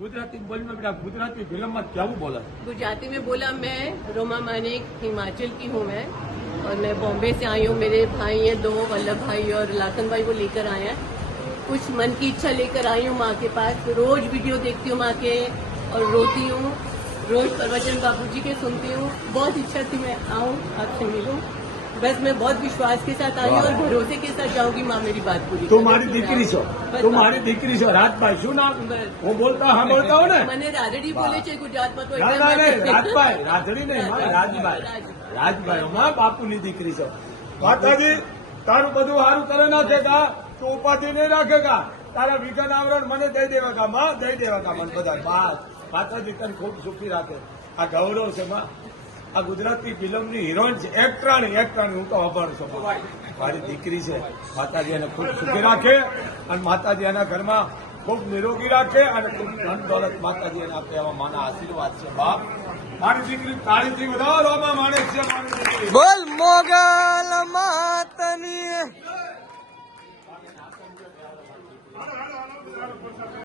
गुजराती बोल में बेटा गुजराती फिल्म में क्या बोला? गुजराती में बोला मैं रोमा मानिक हिमाचल की हूँ मैं और मैं बॉम्बे से आई हूँ। मेरे भाई हैं दो, वल्लभ भाई और लाखन भाई, वो लेकर आए हैं। कुछ मन की इच्छा लेकर आई हूँ माँ के पास। रोज वीडियो देखती हूँ माँ के और रोती हूँ। रोज प्रवचन बाबूजी के सुनती हूँ। बहुत इच्छा थी मैं आऊँ, आपसे मिलूँ। बस मैं बहुत विश्वास के साथ आई हूँ और भरोसे के साथ जाऊंगी माँ मेरी बात पूरी। तुम्हारी दीकरी छो, तुम्हारी दीकरी छो राजभाई शू नाम वो बोलता हाँ बोलता हो ने મને રાદડી બોલે છે ગુજરાતમાં તો ના ના નહીં રાજભાઈ રાધડી નહીં રાજભાઈ રાજભાઈ માં બાપુની દીકરી છો માતાજી તારું બધું સારું કરે નાખેગા તો ઉપાધિ નહીં રાખેગા તારા વિઘન આવરણ મને દઈ દેવાગા માં દઈ દેવાગા મને બધા બાદ માતાજી તને ખૂબ સુખી રાખે આ ગૌરવ છે માં આ ગુજરાતી ફિલ્મની હિરોઈન છે એક્ટ્રાણી હું તો અભણ છું મારી દીકરી છે માતાજી એને ખૂબ સુખી રાખે અને માતાજી એના ઘરમાં ખૂબ નિરોગી રાખે અને ખૂબ ધન દોલત માતાજી એને આપે એવા માના આશીર્વાદ છે બાપ મારી દીકરી તાળીથી વધારો માણેક છે મારી દીકરી બોલ મોગલ